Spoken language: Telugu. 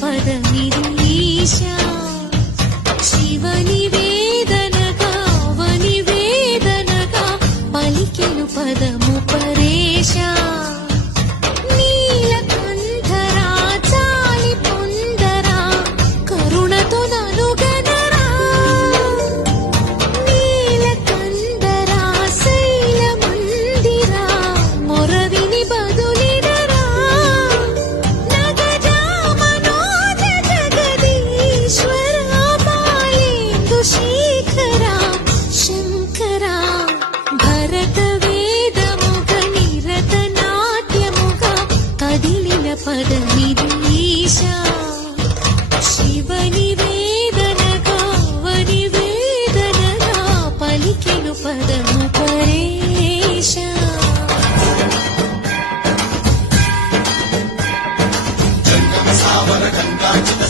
పదమిరీశా శివని వేదనగా అవని వేదనగా పలికెను పదము పరేశా. కదిలిన శివని వేదనగా వని వేదనగా పలికెను పదము సావర గంగాచిత